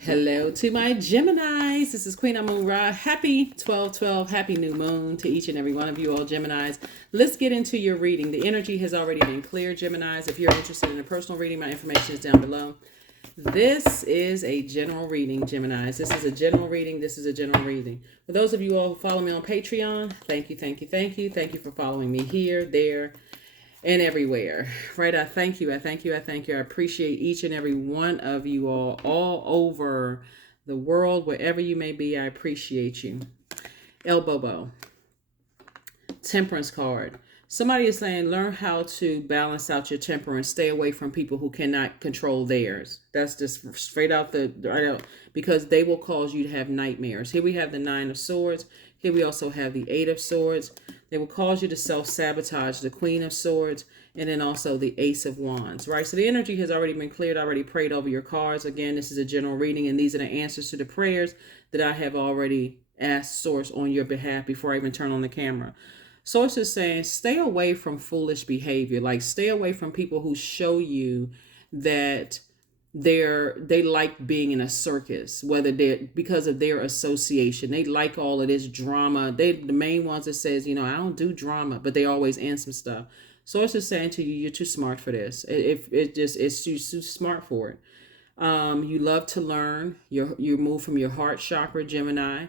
Hello to my Geminis. This is Queen Amun Ra. Happy 12/12. Happy new moon to each and every one of you all Geminis. Let's get into your reading. The energy has already been cleared, Geminis. If you're interested in a personal reading, my information is down below. This is a general reading, Geminis. This is a general reading. This is a general reading. For those of you all who follow me on Patreon, thank you, thank you, thank you. Thank you for following me here, there, and everywhere. Right? I thank you. I thank you. I thank you. I appreciate each and every one of you all over the world, wherever you may be. I appreciate you. El Bobo. Temperance card. Somebody is saying, learn how to balance out your temper and stay away from people who cannot control theirs. That's just straight out right out, because they will cause you to have nightmares. Here we have the Nine of Swords. Here we also have the Eight of Swords. They will cause you to self-sabotage, the Queen of Swords, and then also the Ace of Wands, right? So the energy has already been cleared. I already prayed over your cards. Again, this is a general reading, and these are the answers to the prayers that I have already asked Source on your behalf before I even turn on the camera. Source is saying, stay away from foolish behavior. Like, stay away from people who show you that they like being in a circus, whether they're because of their association. They like all of this drama. They the main ones that says, I don't do drama, but they always in some stuff. Source is saying to you, you're too smart for this. It's too smart for it. You love to learn. You move from your heart chakra, Gemini.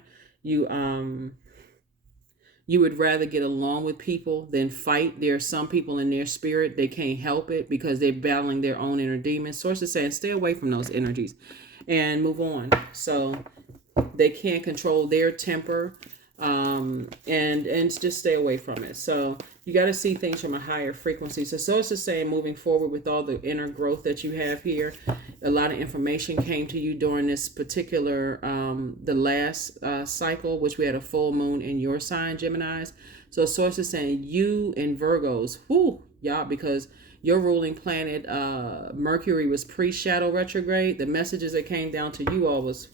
You would rather get along with people than fight. There are some people in their spirit, they can't help it because they're battling their own inner demons. Source is saying, stay away from those energies and move on. So they can't control their temper, and just stay away from it. So you got to see things from a higher frequency. So Source is saying, moving forward with all the inner growth that you have here, a lot of information came to you during this particular the last cycle, which we had a full moon in your sign, Geminis. So Source is saying, you and Virgos, y'all, because your ruling planet Mercury was pre-shadow retrograde. The messages that came down to you all was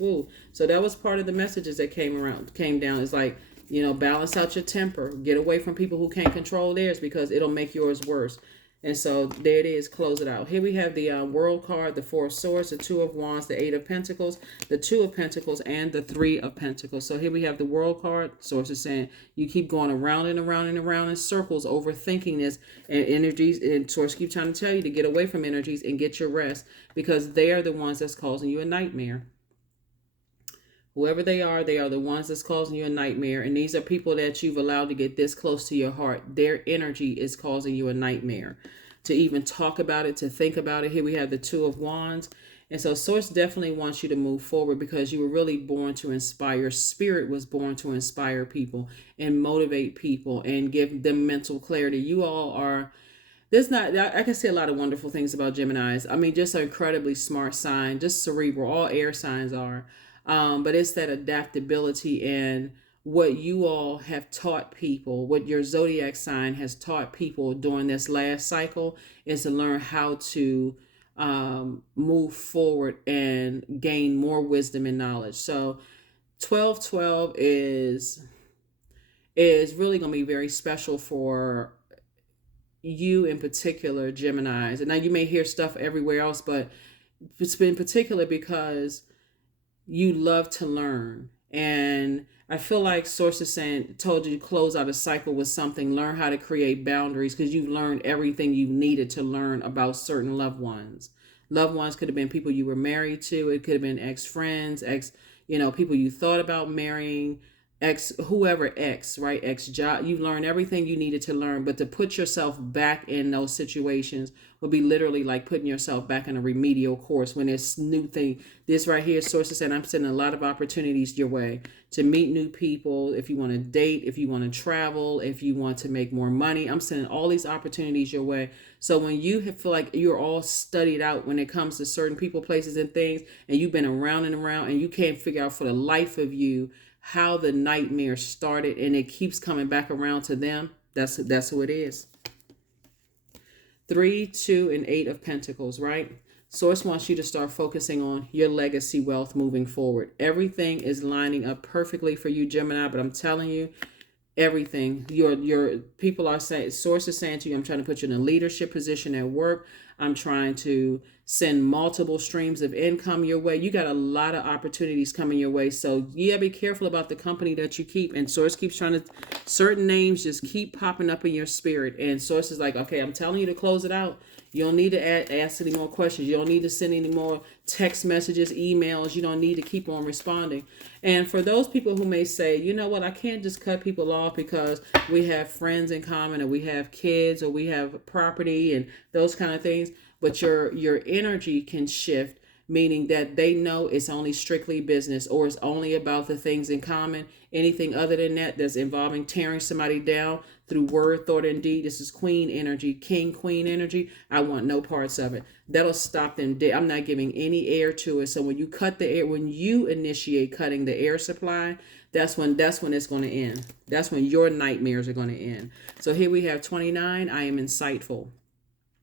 so that was part of the messages that came down. It's like, balance out your temper, get away from people who can't control theirs, because it'll make yours worse. And so there it is, close it out. Here we have the World card, the Four of Swords, the Two of Wands, the Eight of Pentacles, the Two of Pentacles, and the Three of Pentacles. So here we have the World card. Source is saying you keep going around and around and around in circles, overthinking this, and energies, and Source keeps trying to tell you to get away from energies and get your rest, because they are the ones that's causing you a nightmare. Whoever they are the ones that's causing you a nightmare. And these are people that you've allowed to get this close to your heart. Their energy is causing you a nightmare. To even talk about it, to think about it. Here we have the Two of Wands. And so Source definitely wants you to move forward, because you were really born to inspire. Spirit was born to inspire people and motivate people and give them mental clarity. You all are... I can say a lot of wonderful things about Geminis. I mean, just an incredibly smart sign, just cerebral. All air signs are. But it's that adaptability and what you all have taught people, what your zodiac sign has taught people during this last cycle, is to learn how to move forward and gain more wisdom and knowledge. So 12/12 is really going to be very special for you in particular, Geminis. And now you may hear stuff everywhere else, but it's been particular because you love to learn. And I feel like Source is saying, told you to close out a cycle with something, learn how to create boundaries, because you've learned everything you needed to learn about certain loved ones. Loved ones could have been people you were married to. It could have been ex-friends, people you thought about marrying, whoever, right? Ex job. You've learned everything you needed to learn, but to put yourself back in those situations would be literally like putting yourself back in a remedial course when this new thing, this right here, Source is saying, I'm sending a lot of opportunities your way to meet new people. If you want to date, if you want to travel, if you want to make more money, I'm sending all these opportunities your way. So when you feel like you're all studied out when it comes to certain people, places, and things, and you've been around and around, and you can't figure out for the life of you how the nightmare started, and it keeps coming back around to them, that's who it is. 3, 2, and 8 of Pentacles, right? Source wants you to start focusing on your legacy wealth moving forward. Everything is lining up perfectly for you, Gemini, but I'm telling you, everything, your people are saying, Source is saying to you, I'm trying to put you in a leadership position at work. I'm trying to send multiple streams of income your way. You got a lot of opportunities coming your way. So yeah, be careful about the company that you keep. And Source keeps trying to, certain names just keep popping up in your spirit. And Source is like, okay, I'm telling you to close it out. You don't need to ask any more questions. You don't need to send any more text messages, emails. You don't need to keep on responding. And for those people who may say, you know what, I can't just cut people off because we have friends in common, or we have kids, or we have property and those kind of things. But your energy can shift, meaning that they know it's only strictly business, or it's only about the things in common. Anything other than that that's involving tearing somebody down through word, thought, and deed. This is queen energy, king, queen energy. I want no parts of it. That'll stop them dead. I'm not giving any air to it. So when you cut the air, when you initiate cutting the air supply, that's when it's going to end. That's when your nightmares are going to end. So here we have 29. I am insightful.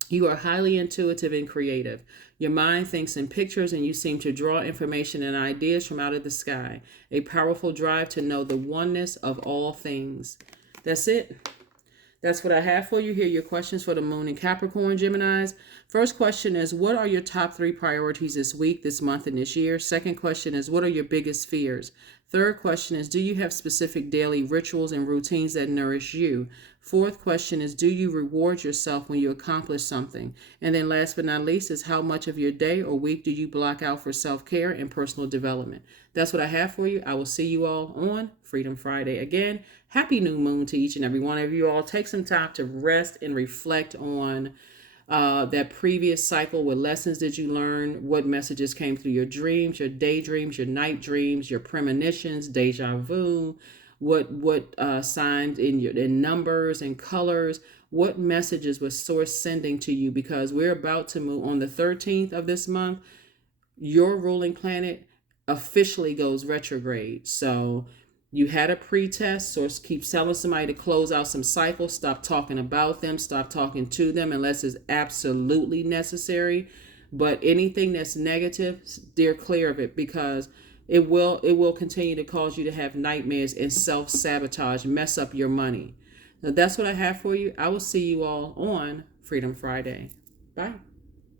You are highly intuitive and creative. Your mind thinks in pictures, and you seem to draw information and ideas from out of the sky. A powerful drive to know the oneness of all things. That's it. That's what I have for you. Here are your questions for the moon in Capricorn, Geminis. First question is, what are your top 3 priorities this week, this month, and this year? Second question is, what are your biggest fears? Third question is, do you have specific daily rituals and routines that nourish you? Fourth question is, do you reward yourself when you accomplish something? And then last but not least is, how much of your day or week do you block out for self-care and personal development? That's what I have for you. I will see you all on Freedom Friday. Again, happy new moon to each and every one of you all. Take some time to rest and reflect on that previous cycle. What lessons did you learn? What messages came through your dreams, your daydreams, your night dreams, your premonitions, deja vu? What signs in numbers and colors? What messages was Source sending to you? Because we're about to move on the 13th of this month. Your ruling planet officially goes retrograde. So you had a pre-test. Source keeps telling somebody to close out some cycles. Stop talking about them. Stop talking to them unless it's absolutely necessary. But anything that's negative, steer clear of it, because it will continue to cause you to have nightmares and self-sabotage, mess up your money. Now that's what I have for you. I will see you all on Freedom Friday. Bye.